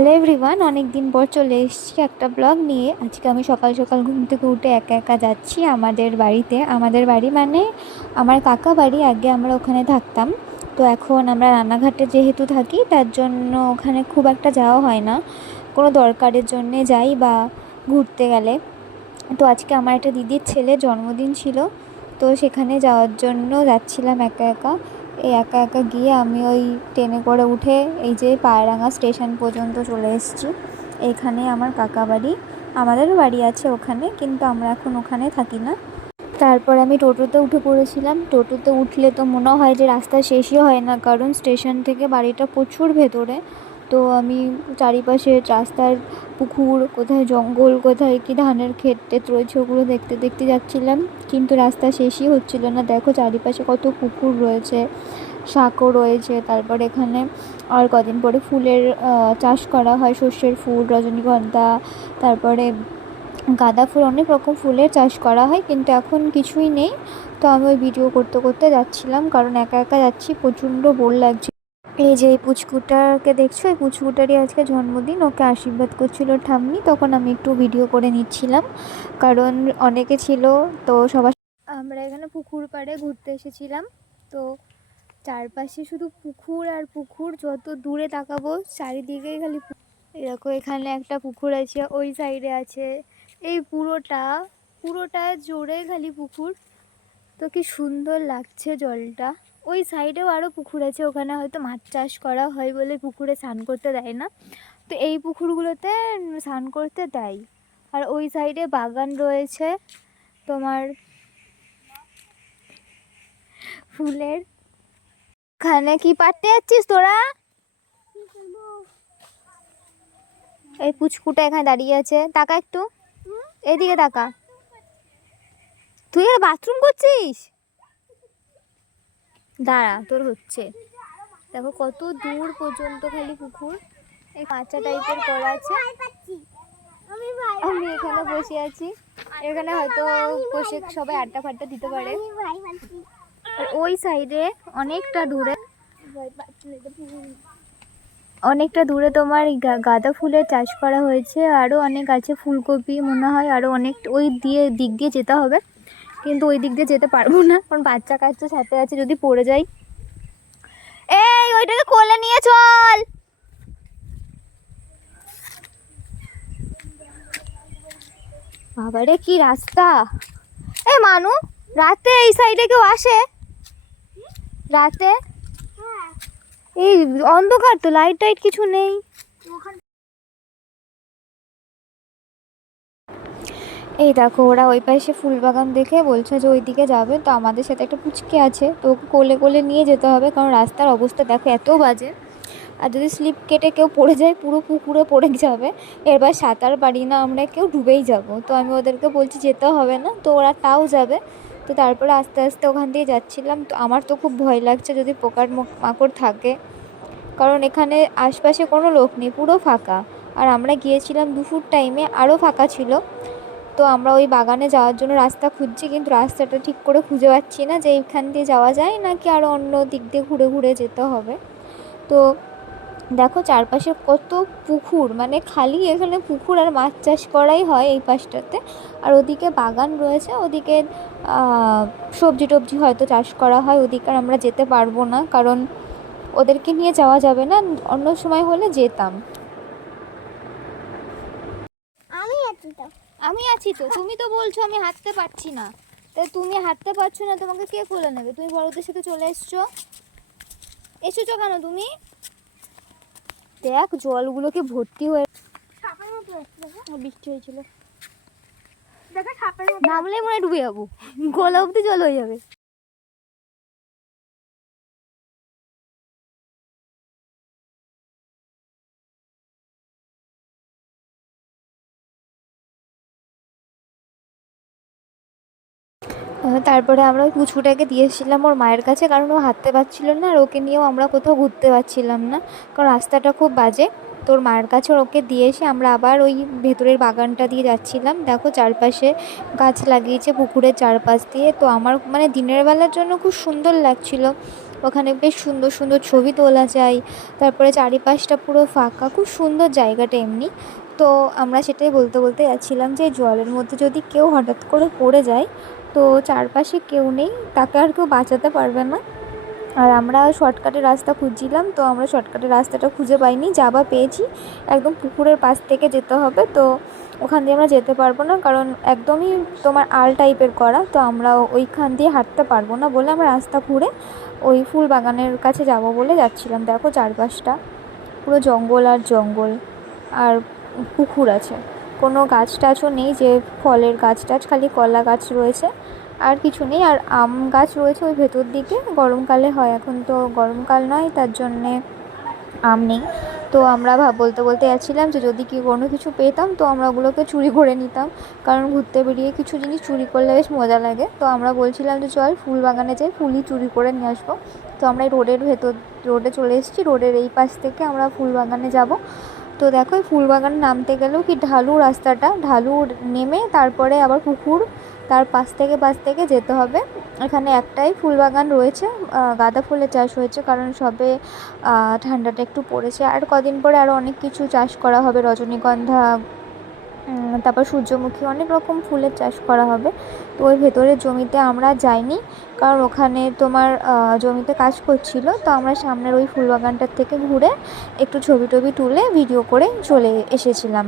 Hello everyone, অনেক দিন পর চলে এসেছি একটা ব্লগ নিয়ে। আজকে আমি সকাল সকাল ঘুম থেকে উঠে একা একা যাচ্ছি আমাদের বাড়িতে। আমাদের বাড়ি মানে আমার কাকা বাড়ি। আগে আমরা ওখানে থাকতাম, তো এখন আমরা রানাঘাটে যেহেতু থাকি তার জন্য ওখানে খুব একটা যাওয়া হয় না। কোনো দরকারের জন্যে যাই বা ঘুরতে গেলে। তো আজকে আমার একটা দিদির ছেলে জন্মদিন ছিল, তো সেখানে যাওয়ার জন্য যাচ্ছিলাম একা একা। এই একা একা গিয়ে আমি ওই ট্রেনে করে উঠে এই যে পায়রাঙ্গা স্টেশন পর্যন্ত চলে এসেছি। এখানে আমার কাকা বাড়ি, আমাদেরও বাড়ি আছে ওখানে, কিন্তু আমরা এখন ওখানে থাকি না। তারপর আমি টোটোতে উঠে পড়েছিলাম। টোটোতে উঠলে তো মনে হয় যে রাস্তা শেষই হয় না, কারণ স্টেশন থেকে বাড়িটা প্রচুর ভেতরে। তো আমি চারিপাশে রাস্তার পুকুর, কোথায় জঙ্গল, কোথায় কি ধানের ক্ষেত টেত রয়েছে ওগুলো দেখতে দেখতে যাচ্ছিলাম, কিন্তু রাস্তা শেষই হচ্ছিল না। দেখো চারিপাশে কত পুকুর রয়েছে, শাকও রয়েছে। তারপর এখানে আর কদিন পরে ফুলের চাষ করা হয়, সর্ষের ফুল, রজনীগন্ধা, তারপরে গাঁদা ফুল, অনেক রকম ফুলের চাষ করা হয়, কিন্তু এখন কিছুই নেই। তো আমি ওই ভিডিও করতে করতে যাচ্ছিলাম, কারণ একা একা যাচ্ছি, প্রচণ্ড বোর লাগছে। এই যে এই পুচকুটাকে দেখছো, এই পুচকুটারই আজকে জন্মদিন, ওকে আশীর্বাদ করছিল ঠাম্মি, তখন আমি একটু ভিডিও করে নিচ্ছিলাম, কারণ অনেকে ছিল। তো সবার আমরা এখানে পুকুর পাড়ে ঘুরতে এসেছিলাম। তো চারপাশে শুধু পুকুর আর পুকুর, যত দূরে তাকাবো চারিদিকেই খালি এরকম। এখানে একটা পুকুর আছে, ওই সাইডে আছে, এই পুরোটা জোরে খালি পুকুর। তো কি সুন্দর লাগছে জলটা। ওই সাইডেও আরও পুকুর আছে, ওখানে হয়তো মাছ চাষ করা হয় বলে পুকুরে স্নান করতে দেয় না, তো এই পুকুরগুলোতে স্নান করতে দেয়। আর ওই সাইডে বাগান রয়েছে তোমার ফুলের। ওখানে কি পাড়তে যাচ্ছিস তোরা? এই পুচকুটা এখানে দাঁড়িয়ে আছে, তাকা একটু, এদিকে তাকা। তুই আর বাথরুম করছিস? দাঁড়া, তোর হচ্ছে। দেখো কত দূর পর্যন্ত খালি পুকুর। এই কাঁচা টাইপের করা আছে। আমি এখানে বসে আছি, এখানে হয়তো বসে সবাই আড্ডা ফাড্ডা দিতে পারে। আর ওই সাইডে অনেকটা দূরে তোমার গাঁদা ফুলের চাষ করা হয়েছে, আরও অনেক আছে, ফুলকপি মনে হয়, আরও অনেক ওই দিক দিয়ে যেতে হবে, কিন্তু ওই দিক দিয়ে যেতে পারবো না, কারণ বাচ্চা কাচ্চা সাথে আছে, যদি পড়ে যাই। এই ওইটাকে কোলে নিয়ে চল। বাবারে কি রাস্তা! এ মানু, রাতে এই সাইডে কেউ আসে? রাতে এই অন্ধকার তো, লাইট টাইট কিছু নেই। এই দেখো ওরা ওই পাশে ফুল বাগান দেখে বলছে যে ওই দিকে যাবে, তো আমাদের সাথে একটা পুচকে আছে, তো ওকে কোলে কোলে নিয়ে যেতে হবে, কারণ রাস্তার অবস্থা দেখো এত বাজে। আর যদি স্লিপ কেটে কেউ পড়ে যায় পুরো পুকুরে পড়ে যাবে। এবার সাঁতার পারি না আমরা, কেউ ডুবেই যাব। তো আমি ওদেরকে বলছি যেতে হবে না, তো ওরা তাও যাবে। তো তারপরে আস্তে আস্তে ওখান দিয়ে যাচ্ছিলাম। তো আমার তো খুব ভয় লাগছে যদি পোকার মাকড় থাকে, কারণ এখানে আশপাশে কোনো লোক নেই, পুরো ফাঁকা। আর আমরা গিয়েছিলাম দুপুর টাইমে, আরও ফাঁকা ছিল। তো আমরা ওই বাগানে যাওয়ার জন্য রাস্তা খুঁজছি, কিন্তু রাস্তাটা ঠিক করে খুঁজে পাচ্ছি না, যে এইখান দিয়ে যাওয়া যায় নাকি আরও অন্য দিক দিয়ে ঘুরে ঘুরে যেতে হবে। তো দেখো চারপাশে কত পুকুর, মানে খালি এখানে পুকুর আর মাছ চাষ করাই হয় এই পাশটাতে। আর ওদিকে বাগান রয়েছে, ওদিকে সবজি টবজি হয়তো চাষ করা হয়, ওদিকে আর আমরা যেতে পারবো না, কারণ ওদেরকে নিয়ে যাওয়া যাবে না। অন্য সময় হলে যেতাম। আমি আছি তো, তুমি তো বলছো আমি হাঁটতে পারছি না, তাই তুমি হাঁটতে পারছো না, তোমাকে কে কোলে নেবে? তুমি বড়দের সাথে চলে এসেছো কেন তুমি? দেখ জলগুলোকে ভর্তি হয়ে, বৃষ্টি হয়েছিল, নামলে মনে হয় ডুবে যাবো, গলা অব্দি জল হয়ে যাবে। তারপরে আমরা ওই পুচকুটাকে দিয়েছিলাম ওর মায়ের কাছে, কারণ ও হাঁটতে পারছিল না, আর ওকে নিয়েও আমরা কোথাও ঘুরতে পারছিলাম না, কারণ রাস্তাটা খুব বাজে। তোর মায়ের কাছে ওকে দিয়ে এসে আমরা আবার ওই ভেতরের বাগানটা দিয়ে যাচ্ছিলাম। দেখো চারপাশে গাছ লাগিয়েছে পুকুরের চারপাশ দিয়ে, তো আমার মানে দিনের বেলার জন্য খুব সুন্দর লাগছিল। ওখানে বেশ সুন্দর সুন্দর ছবি তোলা যায়। তারপরে চারিপাশটা পুরো ফাঁকা, খুব সুন্দর জায়গাটা এমনি। তো আমরা সেটাই বলতে বলতে যাচ্ছিলাম যে জলের মধ্যে যদি কেউ হঠাৎ করে পড়ে যায়, তো চারপাশে কেউ নেই, তাকে আর কেউ বাঁচাতে পারবে না। আর আমরা শর্টকাটের রাস্তা খুঁজছিলাম, তো আমরা শর্টকাটের রাস্তাটা খুঁজে পাইনি, যাবা পেয়েছি একদম পুকুরের পাশ থেকে যেতে হবে। তো ওখান দিয়ে আমরা যেতে পারবো না, কারণ একদমই তোমার আল টাইপের করা, তো আমরা ওইখান দিয়ে হাঁটতে পারবো না বলে আমরা রাস্তা ঘুরে ওই ফুল বাগানের কাছে যাব বলে যাচ্ছিলাম। দেখো চারপাশটা পুরো জঙ্গল আর জঙ্গল, আর পুকুর আছে, কোনো গাছ টাছও নেই যে ফলের গাছ টাছ, খালি কলা গাছ রয়েছে, আর কিছু নেই। আর আম গাছ রয়েছে ওই ভেতর দিকে, গরমকালে হয়, এখন তো গরমকাল নয়, তার জন্যে আম নেই। তো আমরা বলতে বলতে যাচ্ছিলাম যে যদি কি কোনো কিছু পেতাম তো আমরা ওগুলোকে চুরি করে নিতাম, কারণ ঘুরতে বেরিয়ে কিছু জিনিস চুরি করলে বেশ মজা লাগে। তো আমরা বলছিলাম যে চল ফুল বাগানে যাই, ফুলই চুরি করে নিয়ে আসবো। তো আমরা এই রোডে চলে এসেছি, রোডের এই পাশ থেকে আমরা ফুল বাগানে যাব। তো দেখো এই ফুল বাগানে নামতে গেলেও কি ঢালু রাস্তাটা, ঢালু নেমে তারপরে আবার পুকুর, তার পাশ থেকে যেতে হবে। এখানে একটাই ফুল বাগান রয়েছে, গাঁদা ফুলের চাষ হয়েছে, কারণ সবে ঠান্ডাটা একটু পড়েছে, আর কদিন পরে আরও অনেক কিছু চাষ করা হবে, রজনীগন্ধা, তারপর সূর্যমুখী, অনেক রকম ফুলের চাষ করা হবে। তো ওই ভেতরের জমিতে আমরা যাইনি, কারণ ওখানে তোমার জমিতে কাজ করছিল। তো আমরা সামনের ওই ফুল বাগানটার থেকে ঘুরে একটু ছবি টবি তুলে ভিডিও করে চলে এসেছিলাম।